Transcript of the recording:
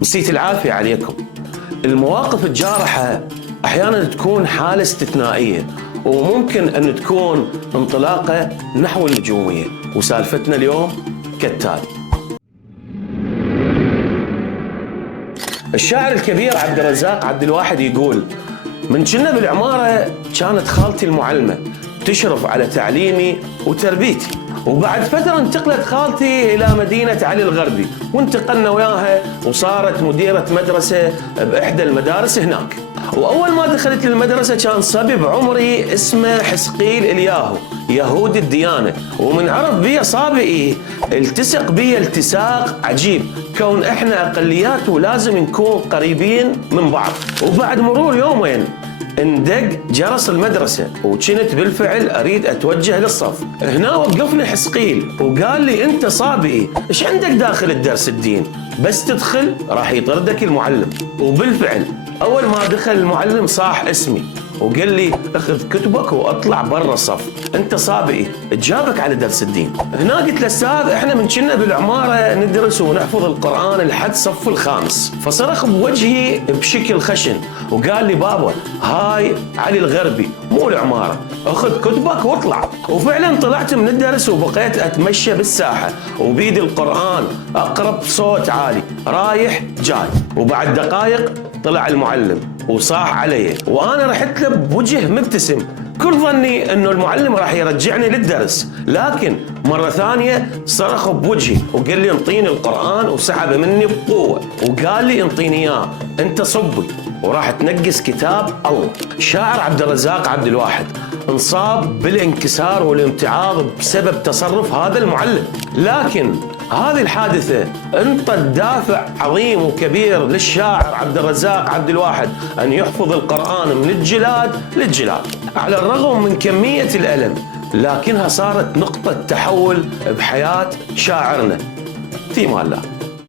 مسيت العافية عليكم. المواقف الجارحة أحيانا تكون حالة استثنائية، وممكن أن تكون انطلاقة نحو النجومية، وسالفتنا اليوم كالتالي. الشاعر الكبير عبد الرزاق عبد الواحد يقول: من كنا بالعمارة كانت خالتي المعلمة تشرف على تعليمي وتربيتي، وبعد فترة انتقلت خالتي إلى مدينة علي الغربي، وانتقلنا وياها وصارت مديرة مدرسة بإحدى المدارس هناك. وأول ما دخلت للمدرسة كان صبي بعمري اسمه حسقيل الياهو، يهودي الديانة، ومن عرف بي صابئي التصق بي التصاق عجيب، كون احنا اقليات ولازم نكون قريبين من بعض. وبعد مرور يومين اندق جرس المدرسة، وكنت بالفعل اريد اتوجه للصف. هنا وقفني حسقيل وقال لي: انت صابئي، ايش عندك داخل الدرس الدين؟ بس تدخل راح يطردك المعلم. وبالفعل اول ما دخل المعلم صاح اسمي وقال لي: اخذ كتبك واطلع برا الصف، انت صابئي، تجابك على درس الدين. هنا قلت له: استاذ، احنا من كنا بالعماره ندرس ونحفظ القران لحد صف الخامس. فصرخ بوجهي بشكل خشن وقال لي: بابا، هاي علي الغربي مو العماره، اخذ كتبك واطلع. وفعلا طلعت من الدرس وبقيت اتمشى بالساحه وبيدي القران اقرا بصوت عالي رايح جاي. وبعد دقائق طلع المعلم وصاح علي، وانا رحت له بوجه مبتسم، كل ظني انه المعلم راح يرجعني للدرس، لكن مره ثانيه صرخ بوجهي وقال لي: انطيني القران، وسحب مني بقوه وقال لي: انطيني اياه، انت صبي وراح تنقص كتاب الله. شاعر عبد الرزاق عبد الواحد انصاب بالانكسار والامتعاض بسبب تصرف هذا المعلم، لكن هذه الحادثة انطت دافع عظيم وكبير للشاعر عبد الرزاق عبد الواحد أن يحفظ القرآن من الجلاد للجلاد. على الرغم من كمية الألم، لكنها صارت نقطة تحول بحياة شاعرنا. في امان الله.